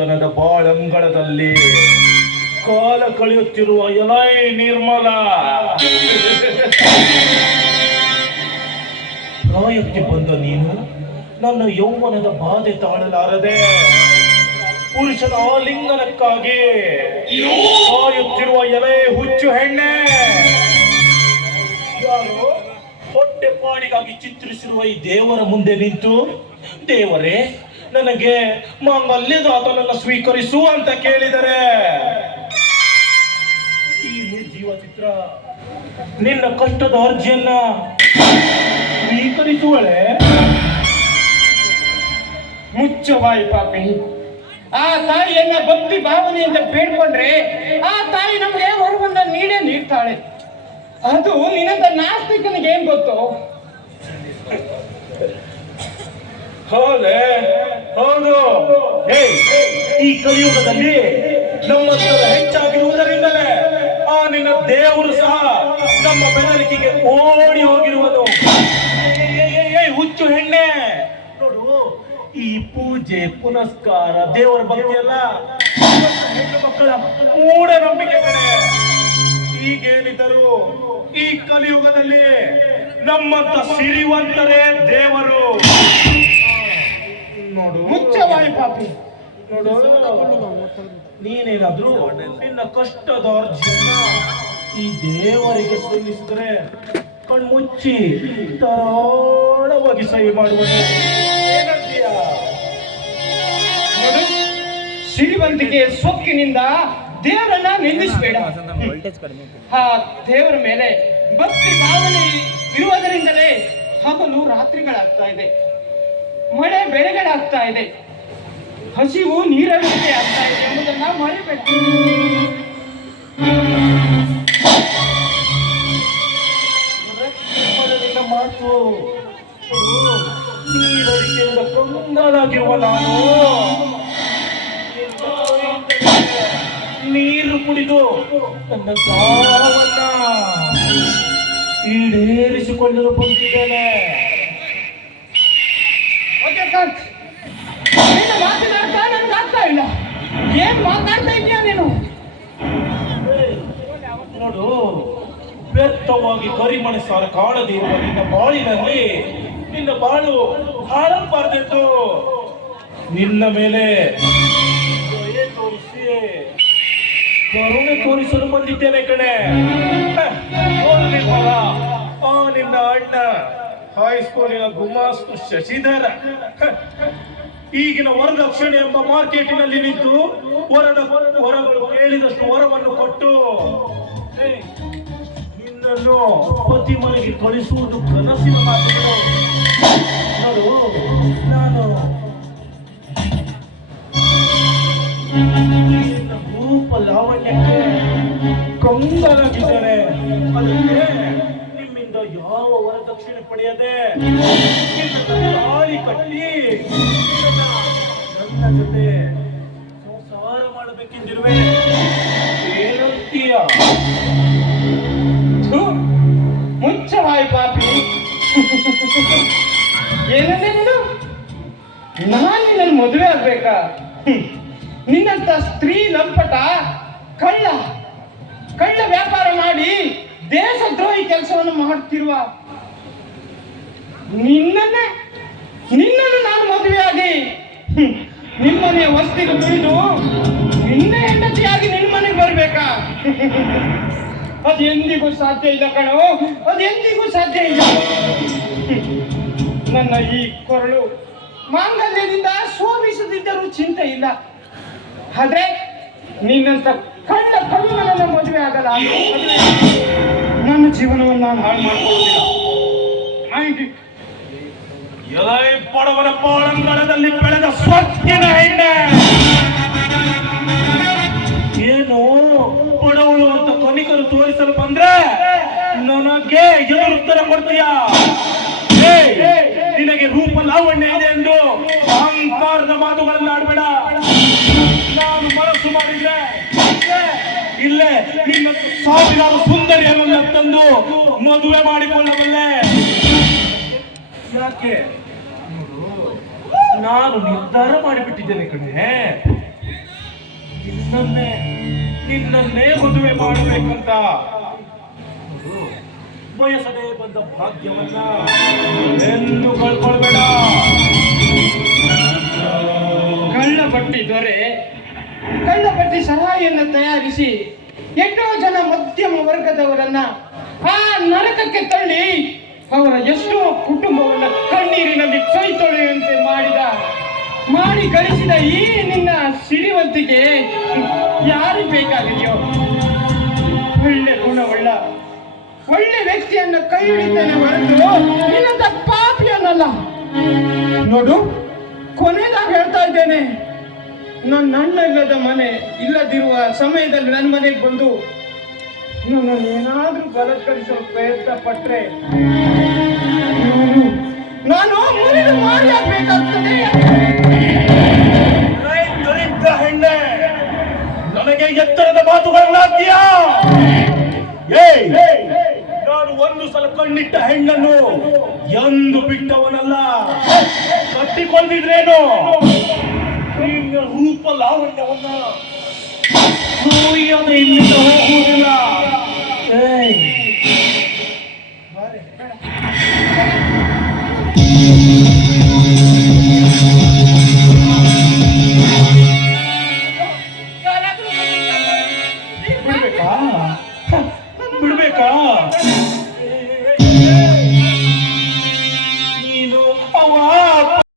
ಬಡತನದ ಬಾಳಂಗಳದಲ್ಲಿ ಕಾಲ ಕಳೆಯುತ್ತಿರುವ ಎಲೈ ನಿರ್ಮಲ. ಪ್ರಾಯಕ್ಕೆ ಬಂದ ನೀನು ನನ್ನ ಯೌವನದ ಬಾಧೆ ತಾಳಲಾರದೆ ಪುರುಷನ ಆಲಿಂಗನಕ್ಕಾಗಿ ಕಾಯುತ್ತಿರುವ ಎಲೆ ಹುಚ್ಚು ಹೆಣ್ಣೆ. ಯಾರು ಹೊಟ್ಟೆಪಾಡಿಗಾಗಿ ಚಿತ್ರಿಸಿರುವ ಈ ದೇವರ ಮುಂದೆ ನಿಂತು, ದೇವರೇ ನನಗೆ ಮಾಂಗಲ್ಯದ ಆತನನ್ನು ಸ್ವೀಕರಿಸು ಅಂತ ಕೇಳಿದರೆ, ಈ ನಿರ್ಜೀವ ಚಿತ್ರ ನಿನ್ನ ಕಷ್ಟದ ಅರ್ಜಿಯನ್ನ ಸ್ವೀಕರಿಸುವಳೆ. ಮುಚ್ಚವಾಯಿ ಪಾಪಿ. ಆ ತಾಯಿಯನ್ನ ಭಕ್ತಿ ಭಾವನೆ ಅಂತ ಬೇಡ್ಕೊಂಡ್ರೆ ಆ ತಾಯಿ ನಮಗೆ ವರವನ್ನ ನೀಡೇ ನೀಡ್ತಾಳೆ. ಅದು ನಿನ್ನಂತ ನಾಸ್ತಿಕನಿಗೆ ಏನ್ ಗೊತ್ತು? ಹೌದೇ. ಹೌದು. ಈ ಕಲಿಯುಗದಲ್ಲಿ ನಮ್ಮಂತರ ಹೆಚ್ಚಾಗಿರುವುದರಿಂದಲೇ ಆ ನಿನ್ನ ದೇವರು ಸಹ ನಮ್ಮ ಬೆದರಿಕೆಗೆ ಓಡಿ ಹೋಗಿರುವುದು. ಹುಚ್ಚು ಹೆಣ್ಣೆ. ನೋಡು, ಈ ಪೂಜೆ, ಪುನಸ್ಕಾರ, ದೇವರ ಬಗ್ಗೆ ಎಲ್ಲ ಹೆಣ್ಣು ಮಕ್ಕಳ ಮೂಢನಂಬಿಕೆ ಕಡೆ ಈಗೇನಿದ್ದರು ಈ ಕಲಿಯುಗದಲ್ಲಿ ನಮ್ಮಂತ ಸಿರಿವಂತರೇ ದೇವರು. ನೋಡು. ಮುಚ್ಚವಾಯಿ ಪಾಪಿ. ನೋಡು. ನೀನೇನಾದ್ರೂ ನಿನ್ನ ಕಷ್ಟದ ಅರ್ಜಿಯನ್ನ ಈ ದೇವರಿಗೆ ಸಲ್ಲಿಸಿದ್ರೆ ಕಣ್ಮುಚ್ಚಿ ಮುಚ್ಚಿ ಸಹಿ ನೋಡು. ಸಿರಿವಂತಿಗೆ ಸೊಕ್ಕಿನಿಂದ ದೇವರನ್ನ ನಿಂದಿಸಬೇಡ. ಆ ದೇವರ ಮೇಲೆ ಭಕ್ತಿ ಭಾವನೆ ಇರುವುದರಿಂದಲೇ ಹಗಲು ರಾತ್ರಿಗಳಾಗ್ತಾ ಇದೆ. ಮಳೆ ಬೆಳೆಗಳಾಗ್ತಾ ಇದೆ. ಹಸಿವು ನೀರವಿಕೆ ಆಗ್ತಾ ಇದೆ ಎಂಬುದನ್ನ ನಿನ್ನ ಮಾತು. ನಾನು. ನೀರು ಕುಡಿದು ನನ್ನ ಸಾವನ್ನ ಈಡೇರಿಸಿಕೊಳ್ಳಲು ಬಂದಿದ್ದೇನೆ ಓಕೆ ಕಾಂತ್ ನಿನ್ನ ಮಾತಿನ ಅರ್ಥ ನನಗೆ ಆಗ್ತಾ ಇಲ್ಲ ಏನ್ ಮಾತಾಡ್ತಾ ಇದೀಯ ನೀನು? ನೋಡು, ವ್ಯರ್ಥವಾಗಿ ಕರಿಮಣೆ ಸಾರ ಕಾಣದೇ ಇರುವ ನಿನ್ನ ಬಾಳಿನಲ್ಲಿ ನಿನ್ನ ಬಾಳು ಹಾಳಬಾರ್ದೆಂದು ನಿನ್ನ ಮೇಲೆ ದಯೆ ತೋರಿಸಿ ಕರುಣೆ ತೋರಿಸಲು ಬಂದಿದ್ದೇನೆ ಕಣೆ. ಆ ನಿನ್ನ ಅಣ್ಣ ಹೈಸ್ಕೂಲಿನ ಗುಮಾಸ್ತು ಶಶಿಧರ. ಈಗಿನ ವರದಕ್ಷಿಣೆ ಎಂಬ ಮಾರ್ಕೆಟಿನಲ್ಲಿ ನಿಂತು ವರದ ವರಗಳು ಕೇಳಿದಷ್ಟು ವರವನ್ನು ಕೊಟ್ಟು ನಿನ್ನನ್ನು ಪತಿ ಮನೆಗೆ ಕಳಿಸುವುದು ಕನಸಿನ ಮಾತುಗಳು. ನಾನು ರೂಪ ಲಾವಣ್ಯಕ್ಕೆ ಕಂಗಲಾಗಿದ್ದೇನೆ ಅದಕ್ಕೆ ಯಾವ ವರದಕ್ಷಿಣೆ ಪಡೆಯದೆ ಗಾಳಿ ಕಟ್ಟಿ ನನ್ನ ಜೊತೆ ಸಂಸಾರ ಮಾಡಬೇಕೆಂದಿರುವೆ. ಏನಂತೀಯ ಮುಚ್ಚವಾಯಿ ಪಾಪಿ. ಏನಂದೆ ನೀನು? ನಾನು ನಿನ್ನ ಮದುವೆ ಆಗ್ಬೇಕಾ. ನಿನ್ನಂತ ಸ್ತ್ರೀ ಲಂಪಟ ಕಳ್ಳ ಕಳ್ಳ ವ್ಯಾಪಾರ ಮಾಡಿ ದೇಶದ್ರೋಹಿ ಕೆಲಸವನ್ನು ಮಾಡುತ್ತಿರುವ ನಿನ್ನನ್ನೇ, ನಿನ್ನನ್ನು ನಾನು ಮದುವೆಯಾಗಿ ನಿಮ್ಮನೆಯ ವಸ್ತಿಗೆ ದುಡಿದು ನಿನ್ನ ಹೆಂಡತಿಯಾಗಿ ನಿನ್ನ ಮನೆಗೆ ಬರ್ಬೇಕಾ? ಅದು ಎಂದಿಗೂ ಸಾಧ್ಯ ಇಲ್ಲ ಕಣೋ, ಅದು ಎಂದಿಗೂ ಸಾಧ್ಯ ಇಲ್ಲ. ನನ್ನ ಈ ಕೊರಳು ಮಾಂಗಲ್ಯದಿಂದ ಶೋಭಿಸದಿದ್ದರೂ ಚಿಂತೆ ಇಲ್ಲ. ಆದ್ರೆ ನಿನ್ನಂತ ಕಂಡ ಪರ್ಮನನ್ನ ಮದುವೆ ಆಗಲ್ಲ. ನನ್ನ ಜೀವನವನ್ನು ನಾನು ಹಾಳು ಮಾಡ್ಕೊಳ್ಳೋದಿಲ್ಲ ಎಲೈ ಬಡವರ ಪಾಳಂಗಳದಲ್ಲಿ ಬೆಳೆದ ಸ್ವತ್ತಿನ ಹೆಣ್ಣೆ. ಏನು ಬಡವಳು ಅಂತ ಕನಿಕರು ತೋರಿಸಲು ಬಂದ್ರೆ ನನಗೆ ಎದುರು ಉತ್ತರ ಕೊಡ್ತೀಯ? ನಿನಗೆ ರೂಪ ಲಾವಣ್ಯ ಇದೆ ಎಂದು ಅಹಂಕಾರದ ಮಾತುಗಳನ್ನು ಆಡಬೇಡ ನಾನು ಮಾಡಿದ್ರೆ ಇಲ್ಲೇ. ನಿನ್ನ ಸಾವಿರಾರು ಸುಂದರಿಯರನ್ನ ತಂದು ಮದುವೆ ಮಾಡಿಕೊಳ್ಳಬಲ್ಲೆ. ಯಾಕೆ? ನಾನು ನಿರ್ಧಾರ ಮಾಡಿಬಿಟ್ಟಿದ್ದೇನೆ ಕಣೆ. ನಿನ್ನನ್ನೇ ನಿನ್ನನ್ನೇ ಮದುವೆ ಮಾಡಬೇಕಂತ. ಬಯಸದೆ ಬಂದ ಭಾಗ್ಯವನ್ನ ಎಂದು ಕಳ್ಕೊಳ್ಬೇಡ. ಕಳ್ಳಪಟ್ಟಿ ಸಹಾಯನ್ನು ತಯಾರಿಸಿ ಎಷ್ಟೋ ಜನ ಮಧ್ಯಮ ವರ್ಗದವರನ್ನ ಆ ನರಕಕ್ಕೆ ತಳ್ಳಿ ಅವರ ಎಷ್ಟೋ ಕುಟುಂಬವನ್ನ ಕಣ್ಣೀರಿನಲ್ಲಿ ಕೈ ತೊಳೆಯುವಂತೆ ಮಾಡಿದ, ಮಾಡಿ ಗಳಿಸಿದ ಈ ನಿನ್ನ ಸಿರಿವಂತಿಗೆ ಯಾರು ಬೇಕಾಗಿದೆಯೋ? ಒಳ್ಳೆ ಗುಣವುಳ್ಳ, ಒಳ್ಳೆ ವ್ಯಕ್ತಿಯನ್ನು ಕೈ ಹಿಡಿತೇನೆ ಹೊರತು ನಿನ್ನಂತ ಪಾಪಿಯನ್ನಲ್ಲ ನೋಡು ಕೊನೆದಾಗ ಹೇಳ್ತಾ ಇದ್ದೇನೆ. ನನ್ನ ಅಣ್ಣ ಇಲ್ಲದ ಮನೆ ಇಲ್ಲದಿರುವ ಸಮಯದಲ್ಲಿ ನನ್ನ ಮನೆಗೆ ಬಂದು ನನ್ನ ಏನಾದ್ರೂ ಬಲತ್ಕರಿಸಲು ಪ್ರಯತ್ನ ಪಟ್ಟರೆ ನಾನು- ಮುರಿದು ಹೆಣ್ಣೆ, ನನಗೆ ಎತ್ತರದ ಮಾತುಗಳನ್ನಾಗ್ತೀಯಾ ಏಯ್, ನಾನು ಒಂದು ಸಲ ಕಣ್ಣಿಟ್ಟ ಹೆಣ್ಣನ್ನು ಎಂದು ಬಿಟ್ಟವನಲ್ಲ. ಕಟ್ಟಿಕೊಂಡಿದ್ರೇನು? ನಿನ್ನ ರೂಪ ಲಾವಣ್ಯವನ್ನ ಸೂರ್ಯನ ಇಲ್ಲಿಂದ ಹೋಗುವುದಿಲ್ಲ. ಏಯ್.